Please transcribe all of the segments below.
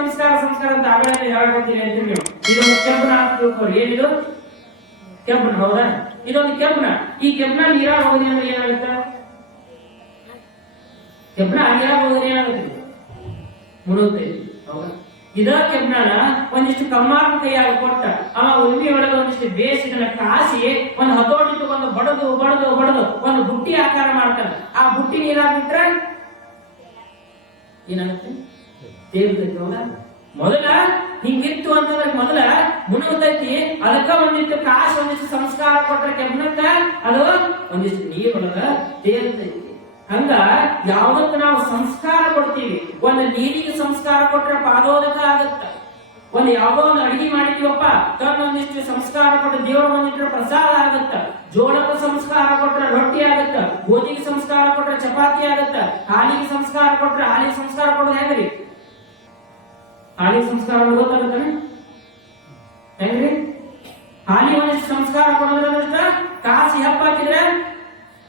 ಸಂಸ್ಕಾರ ಸಂಸ್ಕಾರ ಅಂತ ಆಗಲೇ ಹೇಳಕತ್ತೀನಿ ಅಂತ ನೀವು ಇದೊಂದು ಕೆಂಪನ ಅಂತ ತಿಳ್ಕೊಳ್ಳಿ ಏನಿದು? ಕೆಂಪನ, ಹೌದಾ? ಇದೊಂದು ಕೆಂಪನ. ಈ ಕೆಂಪನ ನೀರ ಹೋಗಿ ಅಂದ್ರೆ ಏನಾಗುತ್ತೆ? ಕೆಂಪನ ನೀರ ಹೋದ್ರೆ ಏನಾಗುತ್ತೆ? ಮುಳುಗುತ್ತೆ. ಹೌದಾ? ಇದ ಕೆಂಪನ ಒಂದಿಷ್ಟು ಕಮ್ಮಾರ ಕೈಯಾಗ ಕೊಟ್ಟ. ಆ ಉಲ್ಮಿ ಒಳಗೆ ಒಂದಿಷ್ಟು ಬೇಸ್ ಕಾಸಿ ಒಂದು ಹತೋಟಿ ಒಂದು ಬಡದು ಬಡದು ಬಡದು ಒಂದು ಬುಟ್ಟಿ ಆಕಾರ ಮಾಡ್ತಾನೆ. ಆ ಬುಟ್ಟಿ ನೀರಾಗ ಬಿಟ್ರೆ ಏನಾಗುತ್ತೆ? ಹೌದಾ ಮೊದಲ ಹಿಂಗಿತ್ತು ಅಂತಂದ್ರೆ ಮೊದಲ ಮುಣಗತೈತಿ ಅದಕ್ಕ ಒಂದಿಷ್ಟು ಕಾಸು, ಒಂದಿಷ್ಟು ಸಂಸ್ಕಾರ ಕೊಟ್ರೆ ಕೆಮ್ಮಕ್ಕ ಅದು ಒಂದಿಷ್ಟು ನೀರೊಳಗ ತೇಲ್ತೈತಿ. ಹಂಗ ಯಾವ್ದಕ್ಕ ನಾವು ಸಂಸ್ಕಾರ ಕೊಡ್ತೀವಿ? ಒಂದು ನೀರಿಗೆ ಸಂಸ್ಕಾರ ಕೊಟ್ರೆ ಪಾದೋದಕ ಆಗತ್ತ. ಒಂದು ಯಾವ್ದೋ ಒಂದು ಅಡಿಗೆ ಮಾಡಿದೀವಪ್ಪ ಒಂದಿಷ್ಟು ಸಂಸ್ಕಾರ ಕೊಟ್ಟರೆ ದೇವರ ಒಂದಿಟ್ಟು ಪ್ರಸಾದ ಆಗತ್ತ. ಜೋಳಕ್ಕೆ ಸಂಸ್ಕಾರ ಕೊಟ್ರೆ ರೊಟ್ಟಿ ಆಗತ್ತ. ಗೋಧಿಗೆ ಸಂಸ್ಕಾರ ಕೊಟ್ರೆ ಚಪಾತಿ ಆಗತ್ತ. ಹಾಲಿಗೆ ಸಂಸ್ಕಾರ ಕೊಟ್ರೆ ಹಾಲಿಗೆ ಸಂಸ್ಕಾರ ಕೊಡೋದು ಹೆಂಗ್ರಿ? ಹಾಲಿಗೆ ಸಂಸ್ಕಾರ ಗೊತ್ತಾಗತ್ತಾನೆ ಹೆಂಗ್ರಿ? ಹಾಲಿ ಒಂದಿಷ್ಟು ಸಂಸ್ಕಾರ ಕೊಡೋದ್ರಿಂದ ಕಾಸಿ ಹೆಪ್ಪಾಕಿದ್ರೆ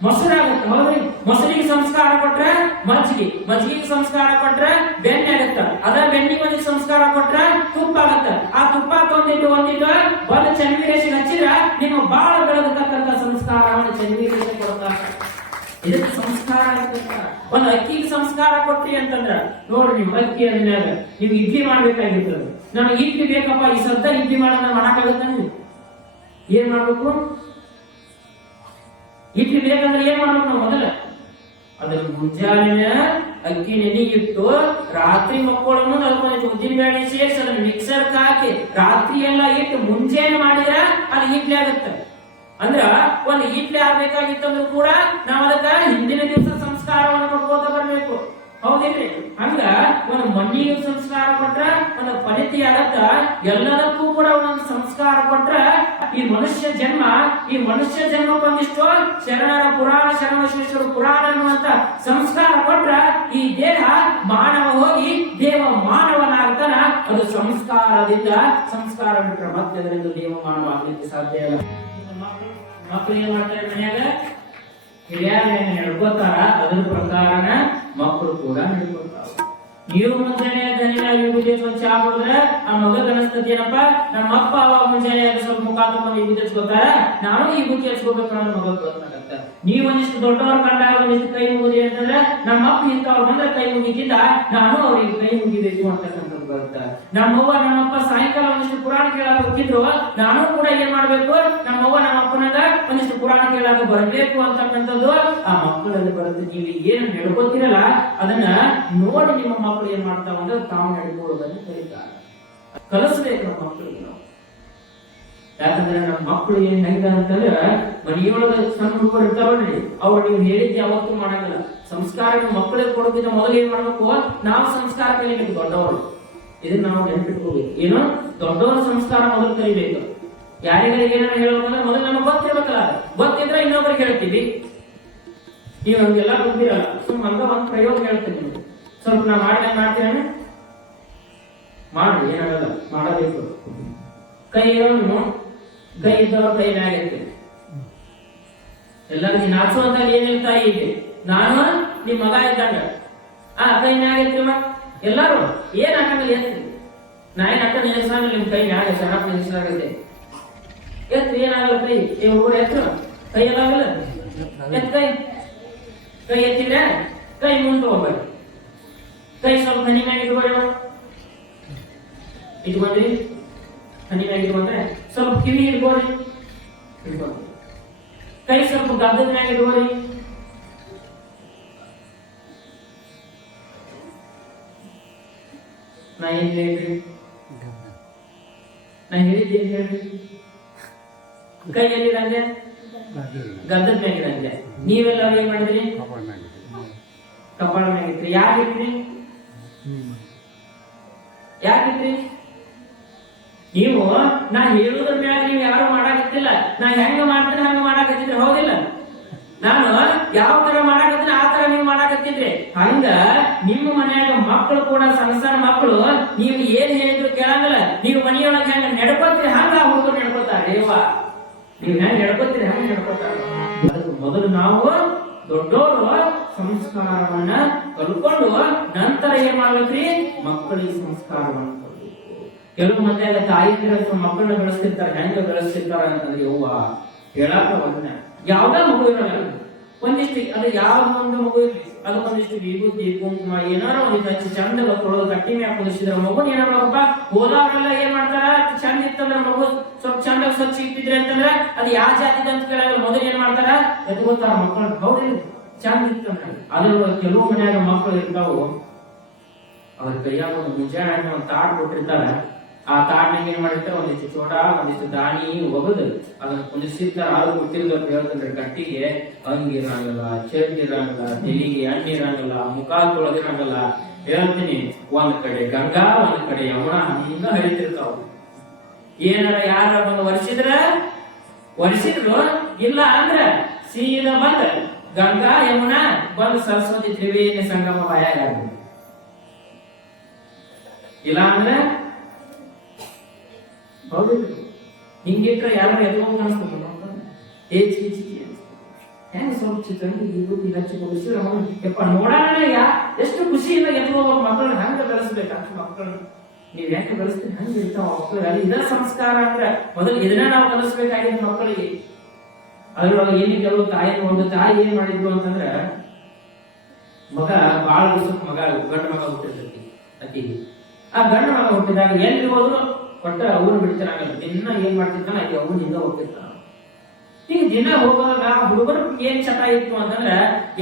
ಮೊಸರು ಆಗುತ್ತೆ ಹೌದ್ರಿ? ಮೊಸರಿಗೆ ಸಂಸ್ಕಾರ ಕೊಟ್ರೆ ಮಜ್ಜಿಗೆ ಮಜ್ಜಿಗೆ ಸಂಸ್ಕಾರ ಕೊಟ್ರೆ ಬೆಣ್ಣೆ ಆಗುತ್ತೆ. ಅದ ಬೆಣ್ಣೆ ಒಂದಿಷ್ಟು ಸಂಸ್ಕಾರ ಕೊಟ್ರೆ ತುಪ್ಪ ಆಗುತ್ತೆ. ಆ ತುಪ್ಪ ಒಂದಿಟ್ಟು ಒಂದಿಟ್ಟು ಒಂದು ಚನ್ನಿ ರೇಷನ್ ಹಚ್ಚಿದ್ರ ನಿಮ್ಮ ಬಾಳ ಬೆಳೆದಕ್ಕಂತ ಸಂಸ್ಕಾರವನ್ನು ಚನ್ನಿ ರೇಷನ್ ಕೊಡ್ತಾರ ಇದಕ್ಕೆ ಸಂಸ್ಕಾರ ಆಗತ್ತ ಒಂದು ಅಕ್ಕಿಗೆ ಸಂಸ್ಕಾರ ಕೊಟ್ರಿ ಅಂತಂದ್ರ ನೋಡ್ರಿ ನೀವು ಅಕ್ಕಿ ಅಂದ್ಮ್ಯಾಗ ನೀವು ಇಡ್ಲಿ ಇಡ್ಲಿ ಬೇಕಪ್ಪ, ಈ ಸದ್ದ ಇಡ್ಲಿ ಮಾಡೋಣ ಮಾಡಕ್ಕಾಗತ್ತ ಏನ್ ಮಾಡ್ಬೇಕು? ಇಡ್ಲಿ ಬೇಕಂದ್ರೆ ಏನ್ ಮಾಡ್ಬೇಕು ನಾವು ಮೊದಲ? ಅದ್ರ ಮುಂಜಾನೆ ಅಕ್ಕಿ ನೆನೆಗಿಟ್ಟು ರಾತ್ರಿ ಮಕ್ಕಳನ್ನು ಅದಕ್ಕೆ ಉದ್ದಿನ ಬೇಳೆ ಸೇರಿಸಿ ಅದನ್ನ ಮಿಕ್ಸರ್ ಹಾಕಿ ರಾತ್ರಿ ಎಲ್ಲ ಇಟ್ಟು ಮುಂಜಾನೆ ಮಾಡಿದ್ರೆ ಅದು ಇಡ್ಲಿ ಆಗುತ್ತೆ. ಅಂದ್ರ ಒಂದು ಇಡ್ಲಿ ಆಗ್ಬೇಕಾಗಿತ್ತಂದ್ರೂ ಕೂಡ ನಾವು ಅದಕ್ಕ ಹಿಂದಿನ ದಿವಸ ಹೌದಿಲ್ರಿ ಹಂಗ ಒಂದು ಮಣ್ಣಿಗೆ ಸಂಸ್ಕಾರ ಕೊಟ್ರ, ಒಂದು ಫಲಿತಿ ಆಗತ್ತ ಎಲ್ಲದಕ್ಕೂ ಕೂಡ ಒಂದೊಂದು ಸಂಸ್ಕಾರ ಕೊಟ್ರ, ಈ ಮನುಷ್ಯ ಜನ್ಮ, ಈ ಮನುಷ್ಯ ಜನ್ಮ ಬಂದಿಷ್ಟು ಶರಣರ ಪುರಾಣ ಶರಣೇಶ್ವರ ಪುರಾಣ ಅನ್ನುವಂತ ಸಂಸ್ಕಾರ ಕೊಟ್ರ, ಈ ದೇಹ ಮಾನವ ಹೋಗಿ ದೇವ ಮಾನವನಾಗ್ತಾನ. ಅದು ಸಂಸ್ಕಾರದಿಂದ, ಸಂಸ್ಕಾರ ಬಿಟ್ರೆ ಮತ್ತೆ ಅದರಿಂದ ದೇವ ಮಾನವ ಆಗ್ಲಿಕ್ಕೆ ಸಾಧ್ಯ ಇಲ್ಲ. ಮಕ್ಕಳು ಮಕ್ಕಳು ಏನ್ ಮಾಡ್ತಾರೆ ಮನ್ಯಾಗ? ಹಿರಿಯರ ಏನ್ ನಡ್ಕೋತಾರ ಅದ್ರ ಪ್ರಕಾರನ ಮಕ್ಕಳು ಕೂಡ ಹೇಳ್ಕೊತಾರ. ನೀವು ಮುಂಜಾನೆ ದನಿನ ವಿಭೂತಿ ಸ್ವಲ್ಪ ಚಾ ಕುಡಿದ್ರೆ ಆ ಮಗ ಏನಪ್ಪ? ನಮ್ಮ ಅಪ್ಪ ಅವಾಗ ಮುಂಜಾನೆ ಸ್ವಲ್ಪ ಮುಖ ತಗೊಂಡು ವಿಭೂತಿ ಹಚ್ಕೋತಾರ ನಾನು ಈ ಬುದ್ಧಿ ಹಚ್ಕೋಬೇಕು ಅನ್ನೋ ಮಗ ಗೊತ್ತಾಗತ್ತ. ನೀವು ಒಂದಿಷ್ಟು ದೊಡ್ಡವ್ರ ಕಂಡಾಗ ಒಂದಿಷ್ಟು ಕೈ ಮುಗಿದ್ರಿ ಅಂತಂದ್ರೆ, ನಮ್ಮ ಅಪ್ಪ ಇಂಥವ್ರು ಬಂದ್ರೆ ಕೈ ಮುಗಿತಿದ್ದ, ನಾನು ಅವ್ರಿಗೆ ಕೈ ಮುಗಿಬೇಕು ಅಂತಕ್ಕಂಥದ್ದು ಬರುತ್ತೆ. ನಮ್ಮವ್ವ, ನಮ್ಮಪ್ಪ ಸಾಯಂಕಾಲ ಪುರಾಣ ನಾನು ಕೂಡ ಏನ್ ಮಾಡ್ಬೇಕು? ನಮ್ಮವ್ವ ನಮ್ಮ ಅಪ್ಪನಾಗ ಒಂದಿಷ್ಟು ಪುರಾಣ ಕೇಳಾಗ ಬರಬೇಕು ಅಂತಕ್ಕಂಥದ್ದು ಆ ಮಕ್ಕಳಲ್ಲಿ ಬರುತ್ತೆ. ನೀವು ಏನು ನಡ್ಕೋತಿರಲ್ಲ ಅದನ್ನ ನೋಡಿ ನಿಮ್ಮ ಮಕ್ಕಳು ಏನ್ ಮಾಡ್ತಾವ ಅಂದ್ರೆ ತಾವು ನಡ್ಕೊಳ್ಳೋದನ್ನು ಕಲಿತಾರೆ ಕಲಿಸ್ಬೇಕು ನಮ್ಮ ಮಕ್ಕಳಿಗೆ ಯಾಕಂದ್ರೆ ನಮ್ಮ ಮಕ್ಕಳು ಏನ್ ಹೆಂಗ ಅಂತಂದ್ರೆ, ಮನೆಯೊಳಗ ಸಣ್ಣ ಹುಡುಗರು ಇರ್ತಾವಲ್ರಿ ಅವ್ರು ನೀವು ಹೇಳಿದ್ದೆ ಯಾವತ್ತೂ ಮಾಡಂಗಿಲ್ಲ. ಸಂಸ್ಕಾರ ಮಕ್ಕಳಿಗೆ ಕೊಡೋದನ್ನ ಮೊದಲು ಏನ್ ಮಾಡ್ಬೇಕು? ನಾವು ಸಂಸ್ಕಾರ ಕಲಿಬೇಕು ದೊಡ್ಡವರು. ಇದನ್ನ ನಾವು ನೆನಪಿಟ್ಕೋಬೇಕು. ಏನು ದೊಡ್ಡವರ ಸಂಸ್ಕಾರ ಮೊದಲು ಕಲಿಬೇಕು. ಯಾರಿಗಾರಿಗೆ ಏನಾರ ಅಂದ್ರೆ ಮೊದಲು ನಮಗೆ ಗೊತ್ತಿರ್ಬೇಕಲ್ಲ. ಗೊತ್ತಿದ್ರೆ ಇನ್ನೊಬ್ಬರಿಗೆ ಹೇಳ್ತೀವಿ. ನೀವು ಹಂಗೆಲ್ಲ ಗೊತ್ತಿರಲ್ಲ ಸುಮ್ ಹಂಗ ಒಂದ್ ಪ್ರಯೋಗ ಹೇಳ್ತೀನಿ ನಿಮ್ಗೆ. ಸ್ವಲ್ಪ ನಾ ಮಾಡ್ದಂಗ್ ಮಾಡ್ತೀನಿ ಮಾಡ್ರಿ, ಏನಾಗಲ್ಲ. ಮಾಡಬೇಕು. ಕೈ ಇರೋನು, ಕೈ ಇದ್ದವ್ರ ಕೈ ಮ್ಯಾಗ ಇರ್ತೀವಿ. ಎಲ್ಲರಿಗೂ ನಾಚುವಂತ ಏನಿಲ್ಲ ತಾಯಿ ಇದೆ. ನಾನು, ನಿಮ್ ಮಗ ಇದ್ದಾಗ. ಆ ಕೈ ಮ್ಯಾಗ ಇರ್ತೀವ? ಎಲ್ಲಾರು ಏನ್ ಹಾಕಂಗಿಲ್ಲ ಎತ್ತಿ? ನಾ ಏನ್ ಹಾಕ ನಿಲ್ಲಿಸಂಗಿಲ್ಲ ನಿಮ್ ಕೈ ಮ್ಯಾಗ ಸಣ್ಣ ನಿಲ್ಲಿಸಲಾಗತ್ತೆ ಎತ್ತು, ಏನಾಗಲ್ಲ ಕೈ? ಏ ಹುಡುಗರು ಎತ್ತು ಕೈ ಎಲ್ಲಾಗಲ್ಲ ಎತ್ ಕೈ. ಕೈ ಎತ್ತಿದ್ರೆ ಕೈ ಮುಂದೆ ಹೋಗ್ಬೇಕು ಕೈ ಸ್ವಲ್ಪ ಹನಿ ಮ್ಯಾಗ ಇಟ್ಕೊಳ್ಳಿ ಇಟ್ಕೊಂಡ್ರಿ. ಹನಿ ಮ್ಯಾಗ ಇಟ್ಕೊಂಡ್ರೆ ಸ್ವಲ್ಪ ಕಿವಿ ಇಟ್ಕೊಳ್ಳಿ ಇಟ್ಕೊಳ್ಳಿ ಕೈ ಸ್ವಲ್ಪ ಗದ್ದದ ಮ್ಯಾಗ ಇಟ್ಕೊಳ್ಳಿ ಏನ್ ಹೇಳ್ರಿ. ನಾ ಹೇಳಿದ್ದೇನ್ ಹೇಳ್ರಿ? ಕೈ ಎಲ್ಲಿರಂದೆ ಗದ್ದದ ಮ್ಯಾಗಿರಂದೆ ನೀವೆಲ್ಲ ಏನ್ ಮಾಡಿದ್ರಿ? ಕಪಾಳ ಮ್ಯಾಗಿತ್ರಿ ಯಾಕಿತ್ರಿ ಯಾಕಿತ್ರಿ ನೀವು ನಾ ಹೇಳುದ್ರ ಮ್ಯಾಗ ನೀವು ಯಾರು ಮಾಡಾಕತ್ತಿಲ್ಲ. ನಾ ಹೆಂಗ ಮಾಡ್ತೀನಿ ಹಂಗ ಮಾಡಾಕತ್ತಿದ್ರೆ ಹೋಗಿಲ್ಲ. ನಾನು ಯಾವ ತರ ಮಾಡಾಕತ್ತೀನಿ? ಮಾಡಾಕತ್ತಿದ್ರಿ ಹಂಗ ನಿಮ್ಮ ಮನ್ಯಾಗ ಮಕ್ಕಳು ಕೂಡ ಸಣ್ಣ ಸಣ್ಣ ಮಕ್ಕಳು ನೀವು ಏನ್ ಹೇಳಿದ್ರು ಕೇಳಂಗಲ್ಲ. ನೀವು ಮನೆಯೊಳಗೆ ಹೆಂಗ ನಡ್ಕೋತೀರಿ, ಹಂಗ ಹುಡುಗರು ನಡ್ಕೋತಾರ. ದೇವ ನೀವು ಹೆಂಗ್ ನಡ್ಕೋತೀರಿ, ಹಂಗ ನಡ್ಕೋತಾರ. ಮೊದಲು ನಾವು ದೊಡ್ಡವರು ಸಂಸ್ಕಾರವನ್ನ ಕಲ್ಕೊಂಡು ನಂತರ ಏನ್ ಮಾಡ್ಬೇಕ್ರಿ? ಮಕ್ಕಳಿಗೆ ಸಂಸ್ಕಾರವನ್ನು ಕೆಲವು ಮಂದಿ ಎಲ್ಲ ತಾಯಿ ಮಕ್ಕಳನ್ನ ಬೆಳೆಸ್ತಿರ್ತಾರೆ, ಹೆಂಗ ಬೆಳೆಸ್ತಿರ್ತಾರ ಅಂತಂದ್ರೆ ಯವ್ವ ಹೇಳಾಕ ಒಂದ ಯಾವ್ದ ಮಗು ಇರಲ್ಲ ಒಂದಿಷ್ಟು ಅದು ಯಾವ ಒಂದು ಮಗು ಇರ್ಲಿ. ಅದಕ್ಕೊಂದಿಷ್ಟು ವಿಭೂತಿ ಕುಂಕುಮ ಏನಾರ ಒಂದು ಹಚ್ಚಿ ಚಂದ ಕೊಡೋದು ಕಟ್ಟಿ ಮ್ಯಾಗ ಕುದಿಸಿದ್ರ ಮಗು ಏನ್ ಹೋದವರೆಲ್ಲ ಏನ್ ಮಾಡ್ತಾರ? ಚಂದ ಇತ್ತಂದ್ರ ಮಗು ಸ್ವಲ್ಪ ಚಂದ ಸ್ವಚ್ಛ ಇಟ್ಟಿದ್ರೆ ಅಂತಂದ್ರೆ ಅದು ಯಾವ ಜಾತಿ ಅಂತ ಕೇಳಲ್ಲ ಮೊದಲು ಏನ್ ಮಾಡ್ತಾರ? ಎತ್ಕೋತಾರ ಮಕ್ಕಳು ಹೌದ್ರಿ ಚಂದ ಇತ್ತಂದ್ರ ಅದ್ರ. ಕೆಲವು ಮನ್ಯಾಗ ಮಕ್ಕಳು ಇರ್ತಾವು, ಅವ್ರ ಕೈಯಾಗ ಒಂದು ಮುಂಜಾನೆ ಒಂದು ತಾಟ್ ಕೊಟ್ಟಿರ್ತಾರ. ಆ ತಾಟ್ನಾಗ ಏನ್ ಮಾಡಿರ್ತಾರೆ? ಒಂದಿಷ್ಟು ಚೋಟ ಒಂದಿಷ್ಟು ದಾಣಿ, ಒಗದು. ಅದನ್ನ ಹಾಲು ಕೊಟ್ಟಿರ್ತಾರ ಅಂತ ಹೇಳ್ತಂದ್ರೆ ಕಟ್ಟಿಗೆ ಹಂಗಿರಂಗಲ್ಲ ಚೆರ್ದಿರಂಗಿಲ್ಲ ತೆಲಿಗೆ ಹಣ್ಣಿರಂಗಲ್ಲ ಮುಖಾಲ್ ತೊಳೆದಿರಂಗಿಲ್ಲ ಹೇಳ್ತೀನಿ, ಒಂದ್ ಕಡೆ ಗಂಗಾ, ಒಂದ್ ಕಡೆ ಯಮುನ, ಹಂಗ ಹರಿತಿರ್ತಾವ. ಏನಾರ ಯಾರ ಬಂದು ವರ್ಷಿದ್ರ ವರ್ಷಿದ್ರು ಇಲ್ಲ ಅಂದ್ರ ಸೀದಾ ಬಂದ ಗಂಗಾ, ಯಮುನಾ ಬಂದು ಸರಸ್ವತಿ ತ್ರಿವೇಣಿ ಸಂಗಮ ಬಾಯಾಗ. ಇಲ್ಲ ಅಂದ್ರೆ ಹೌದಿಲ್ಲ ಹಿಂಗಿಟ್ರೆ ಯಾರು ಎತ್ಕೊಂಡು ಕಾಣಿಸ್ತದೆ ಏ ಚಿ ಚಿ ಚಿ ಹೆಂಗ್ ಸ್ವಲ್ಪ ಚಿತ್ರಂಗಿ ಅವನು ಯಪ್ಪ ನೋಡೋಣ ಯಾ, ಎಷ್ಟು ಖುಷಿಯಿಂದ ಎತ್ಕೋಬೇಕು ಮಕ್ಕಳನ್ನ, ಹೆಂಗ ಬೆಳೆಸ್ಬೇಕು ಅಂತ ಮಕ್ಕಳನ್ನ. ನೀವ್ ಯಾಕೆ ಬೆಳೆಸ್ತೀರಿ? ಹಂಗ ಇರ್ತಾವ ಮಕ್ಕಳು? ಅಲ್ಲಿ ಇದರ ಸಂಸ್ಕಾರ ಅಂದ್ರೆ ಮೊದಲು ಇದನ್ನ ನಾವು ಕಲಿಸ್ಬೇಕಾಗಿದೆ ಮಕ್ಕಳಿಗೆ. ಅದ್ರೊಳಗೆ ಏನು ಕೆಲವು ತಾಯಿ, ಒಂದು ತಾಯಿ ಏನ್ ಮಾಡಿದ್ರು ಅಂತಂದ್ರೆ, ಮಗ ಬಾಳ ದಿವಸಕ್ಕೆ ಮಗ, ಗಂಡ ಮಗ ಹುಟ್ಟಿರ್ತೈತಿ ಅಕ್ಕಿ ಆ ಗಂಡ ಮಗ ಹುಟ್ಟಿದಾಗ ಎಲ್ಲಿ ಹೋದ್ರು ಒಟ್ಟ ಅವನು ಬಿಡ್ತಿರಂಗಲ್ಲ ದಿನ ಏನ್ ಮಾಡ್ತಿರ್ತಾನ ಅಲ್ಲಿ ಅವ್ನು ಹಿಂದೆ ಹೋಗ್ತಿರ್ತಾನ ಈಗ ದಿನ ಹೋಗೋದಾಗ ಹುಡುಗರು ಏನ್ ಚಟ ಇತ್ತು ಅಂತಂದ್ರೆ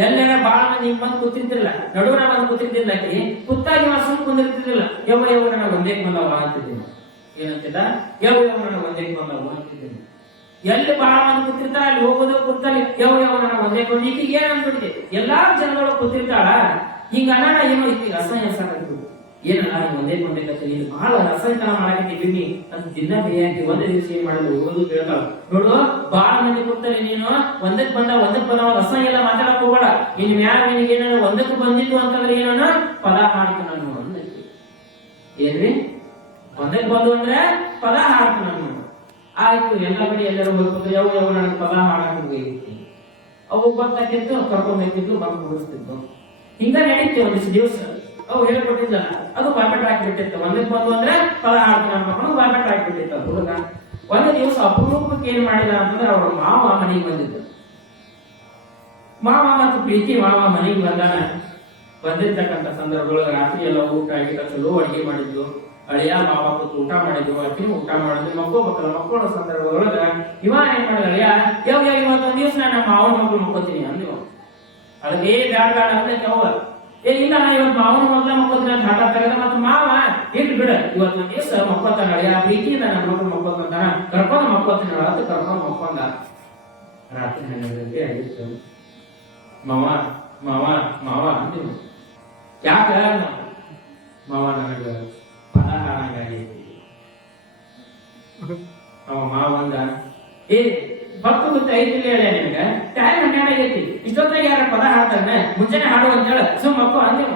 ಎಲ್ಲೆಲ್ಲ ಬಾಳ ಮಂದಿ ಬಂದ್ ಕೂತಿರ್ತಿರ್ಲಿಲ್ಲ. ನಡುವರ ಬಂದ್ ಕೂತಿರ್ತಿರ್ಲಿಲ್ಲ ಅಲ್ಲಿ. ಕುತ್ತಾಗಿ ಸುಮ್ ಕುಂದಿರ್ತಿರ್ಲಿಲ್ಲ. ಯಾವ ಯಾವ ನನ್ನ ಒಂದೇ ಬಂದವ ಅಂತಿದ್ದೀನಿ ಏನಂತಿಲ್ಲ ಯಾವ ಯಾವ ನನ್ನ ಒಂದೇ ಬಂದವ ಅಂತಿದ್ದೀನಿ ಎಲ್ಲಿ ಬಾಳ ಮಂದಿ ಕೂತಿರ್ತಾರ, ಅಲ್ಲಿ ಹೋಗೋದು, ಕೂತಲ್ಲಿ ಯಾವ ಯಾವ ನನ್ನ ಒಂದೇ ಬಂದ. ಈಗ ಏನ್ ಅನ್ಬಿಟ್ಟಿದೆ ಎಲ್ಲಾ ಜನಗಳು ಕೂತಿರ್ತಾಳ. ಹಿಂಗ ಅನ್ನ ಏನೋ ಈಕಿಗೆ ಅಸಹ್ಯ ಸಾಕಾಗ್ಬಿಡು ಹಿಂಗ್ ಒಂದೇ ಮಾಡ್ಬೇಕಂತ ಕತೆ ನೀನು ಬಹಳ ರಸಾಯನ ಮಾಡಕತ್ತಿ ಅಂತ ದಿನ ಬೇಯಾಕಿ ಒಂದೇ ದಿವಸ ಏನ್ ಮಾಡೋದು? ಓದು ಕೇಳ್ತಾಳ. ನೋಡು ಬಹಳ ಮಂದಿ ಕೊಡ್ತಾರೆ ನೀನು. ಒಂದಕ್ಕೆ ಬಂದ ಒಂದಕ್ಕೆ ಬಂದ, ರಸ ಎಲ್ಲ ಮಾತಾಡಕ್ ಹೋಗ್ಬೇಡ. ನಿನ್ ಮ್ಯಾಲ ನಿನಗೆ ಏನಾರ ಒಂದಕ್ಕೆ ಬಂದಿದ್ದು ಅಂತಂದ್ರೆ ಏನೋ ಪದ ಹಾಡ್ತು ನಾನು ಅಂದಕ್ಕೆ ಏನ್ರಿ? ಒಂದಕ್ಕೆ ಬಂದು ಅಂದ್ರೆ ಪದ ಹಾಡ್ತು ನಾನು ಆಯ್ತು, ಎಲ್ಲ ಕಡೆ ಎಲ್ಲರೂ ಬರ್ಬೋದು ಯಾವ ಯಾವ ನನಗೆ ಪದ ಹಾಡಕ್ ಹೋಗಿರ್ತೀನಿ ಅವು ಗೊತ್ತಾಗಿತ್ತು ಕರ್ಕೊಂಡ್ ಹೋಗ್ತಿದ್ದು ಬಂದು ಕೂರಿಸ್ತಿದ್ದು ಹಿಂಗ ನಡೀತಿ ಒಂದಿಷ್ಟು ದಿವಸ. ಅವು ಹೇಳ್ಕೊಟ್ಟಿದ್ದ ಅದು ಬಾಯ್ಪಟ್ ಹಾಕಿಬಿಟ್ಟಿತ್ತು. ಒಂದಕ್ಕೆ ಬಂದು ಅಂದ್ರೆ ಪದ ದಿನ ಮಕ್ಕಳು ಬಾಯ್ಪಟ್ ಹಾಕಿಬಿಟ್ಟಿತ್ತು ಹುಡುಗ. ಒಂದು ದಿವಸ ಅಪರೂಪಕ್ಕೆ ಏನ್ ಮಾಡಿದ ಅಂತಂದ್ರೆ ಅವ್ರ ಮಾವ ಮನೆಗೆ ಬಂದಿದ್ದು ಮಾವ ಮತ್ತು ಪ್ರೀತಿ ಮಾವ ಮನೆಗೆ ಬಂದಾನ. ಬಂದಿರ್ತಕ್ಕಂಥ ಸಂದರ್ಭದೊಳಗೆ ರಾತ್ರಿ ಎಲ್ಲ ಊಟ ಗೀಟ ಚಲೋ ಅಡಿಗೆ ಮಾಡಿದ್ದು. ಅಳಿಯ ಮಾವ ಕೂತು ಊಟ ಮಾಡಿದ್ದು, ಅಕ್ಕಿನೂ ಊಟ ಮಾಡಿದ್ರು ಮಕ್ಕೋಬೇಕಲ್ಲ ಮಕ್ಕಳ ಸಂದರ್ಭದೊಳಗ ಇವ ಏನ್ ಮಾಡಿದ ಅಳಿಯ ಯಾವ ಯಾವ ಇವತ್ತೊಂದ್ ದಿವಸ ನಾನು ಮಾವನ ಮಗಳು ಮಕ್ಕೋತೀನಿ ಅಂದ್ವ ಅದಕ್ಕೆ ಬ್ಯಾಡ ಬ್ಯಾಡ ಅಂದ್ರೆ ಯಾವ ಏ ಇಲ್ಲ ನಾ ಇವತ್ತು ಮಾವನ ಮಗ್ಳ ಮಕ್ಕೋತೀನಿ ಅಂತ ಹಠ ತೆಗೆದ ಮತ್ತೆ ಮಾವ, ಇರ್ಲಿ ಬಿಡ, ಇವತ್ತು ಒಂದ್ ದಿವಸ ಮಕ್ಕೋತಾನ, ಆ ಪ್ರೀತಿಯಿಂದ ನನ್ನ ಮಗಳು ಮಕ್ಕೋತಾನ ಕರ್ಕೊಂಡು ಮಕ್ಕೋತಿನ ಅಂತ ಕರ್ಕೊಂಡು ಮಕ್ಕೊಂಡ. ರಾತ್ರಿ ಹನ್ನೆರಡು ಗಂಟೆ ಆಗಿತ್ತು. ಮಾವ ಮಾವ ಮಾವ ಅಂತೀವಿ ಯಾಕ ಮಾವ? ನನಗ ಪದ ಹಾಡಂಗಾಗೈತಿ ಅವ ಮಾವ ಅಂದ ಏ ಭಕ್ತ ಗೊತ್ತ ಐತಿಲ್ಲ ಹೇಳ ನಿನಗ? ಇಷ್ಟೊತ್ತಾಗ ಯಾರ ಪದ ಹಾಡ್ತಾನೆ ಮುಂಜಾನೆ ಹಾಡು ಅಂತ ಹೇಳ. ಸುಮ್ ಮಕ್ಕಳು ಅಂದೇವ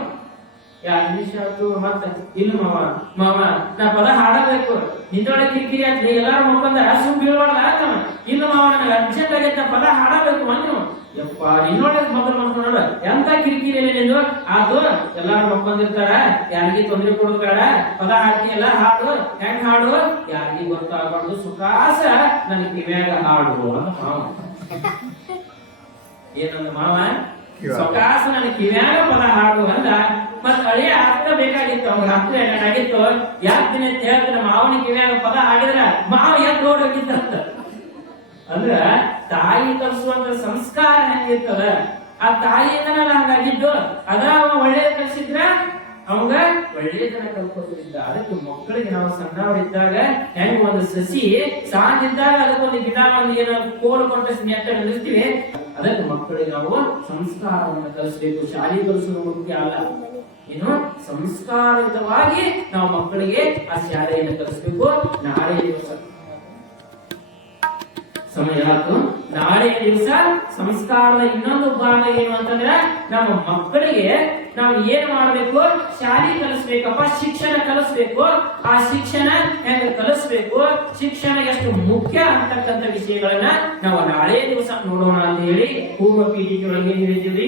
ಯಾ, ನಿಮಿಷ ಆಯ್ತು, ಮತ್ತ ಇಲ್ಲ ಮಾವ ಮಾವ, ನಾ ಪದ ಹಾಡಬೇಕು. ನಿಂದೊಳಗೆ ಕಿರಿಕಿರಿ ಅಂತ ಎಲ್ಲಾರು ಮಕ್ಕಂದ ಸುಮ್ ಬೀಳ್ಬಾರ್ದ ಆತವ ಇಲ್ಲ ಮಾವ, ನನಗೆ ಅರ್ಜೆಂಟ್ ಆಗೈತೆ ಪದ ಹಾಡಬೇಕು ಅಂದ್ರು ಯಪ್ಪ, ನಿನ್ನೊಳಗೆ ಮೊದಲು ಮಾಡ್ಕೊಂಡ ಎಂತ ಕಿರಿಕಿರಿ ನಿಂದು? ಆತು, ಎಲ್ಲಾರು ಮಕ್ಕಂದಿರ್ತಾರ ಯಾರಿಗೆ ತೊಂದರೆ ಕೊಡ್ಬೇಡ ಬೇಡ ಪದ ಹಾಕಿ ಎಲ್ಲ ಹಾಡು. ಹೆಂಗ್ ಹಾಡು? ಯಾರಿಗೆ ಗೊತ್ತಾಗಬಾರ್ದು. ಸುಖಾಸ ನನ್ ಕಿವ್ಯಾಗ ಹಾಡು ಅಂತ ಮಾವ. ಏನಂದ ಮಾವ? ಸುಖಾಸ ನನ್ನ ಕಿವ್ಯಾಗ ಪದ ಹಾಡು ಅಂದ ಮತ್ ಅಳಿಯ ಅರ್ಥ ಬೇಕಾಗಿತ್ತು ಅವ್ರ ಹತ್ತು ಆಗಿತ್ತು ಯಾಕೆ ದಿನ ಹೇಳ್ತಾನೆ ಮಾವನ ಕಿವ್ಯಾಗ ಪದ ಹಾಡಿದ್ರ? ಮಾವ ಯಾಕೆ ನೋಡಿತ್ತ ಅಂದ್ರ ತಾಯಿ ಕಲಿಸುವಂತ ಸಂಸ್ಕಾರ ಹೆಂಗಿರ್ತದ ಆ ತಾಯಿಯಿಂದನ ಹಂಗಾಗಿದ್ದು? ಅದ ಅವ ಒಳ್ಳೆ ಕಲಿಸಿದ್ರ? ಅವಂಗ ಒಳ್ಳೇದನ್ನ ಕಲ್ಕೋತಿದ್ದ ಅದಕ್ಕೆ ಮಕ್ಕಳಿಗೆ ನಾವು ಸಣ್ಣವರಿದ್ದಾಗ ಹೆಂಗ್ ಒಂದು ಸಸಿ ಸಾಧಿದ್ದಾಗ ಅದಕ್ಕೊಂದು ಗಿಡ ಒಂದು ಏನೋ ಕೋಲು ಕೊಟ್ಟ ನೆಟ್ಟ ನಿಲ್ಲಿಸ್ತೀವಿ ಅದಕ್ಕೆ ಮಕ್ಕಳಿಗೆ ನಾವು ಸಂಸ್ಕಾರವನ್ನು ಕಲಿಸಬೇಕು. ಶಾಲೆ ಕಲಿಸೋದು ಮುಖ್ಯ ಅಲ್ಲ. ಏನು ಸಂಸ್ಕಾರಯುತವಾಗಿ ನಾವು ಮಕ್ಕಳಿಗೆ ಆ ಶಾಲೆಯನ್ನು ಕಲಿಸಬೇಕು. ನಾಳೆ ದಿವಸ. ಸಮಯ ಆಯ್ತು. ನಾಳೆ ದಿವಸ ಸಂಸ್ಕಾರದ ಇನ್ನೊಂದು ಭಾಗ ಏನು ಅಂತಂದ್ರೆ ನಮ್ಮ ಮಕ್ಕಳಿಗೆ ನಾವು ಏನ್ ಮಾಡ್ಬೇಕು? ಶಾಲೆ ಕಲಿಸ್ಬೇಕಪ್ಪ, ಶಿಕ್ಷಣ ಕಲಿಸ್ಬೇಕು. ಆ ಶಿಕ್ಷಣ ಹೆಂಗ ಕಲಿಸ್ಬೇಕು? ಶಿಕ್ಷಣ ಎಷ್ಟು ಮುಖ್ಯ ಅಂತಕ್ಕಂಥ ವಿಷಯಗಳನ್ನ ನಾವು ನಾಳೆ ದಿವಸ ನೋಡೋಣ ಅಂತ ಹೇಳಿ ಪೂರ್ವ ಪೀಠಿಕೆ ಒಳಗೆ ಹೇಳಿದ್ದೀವಿ.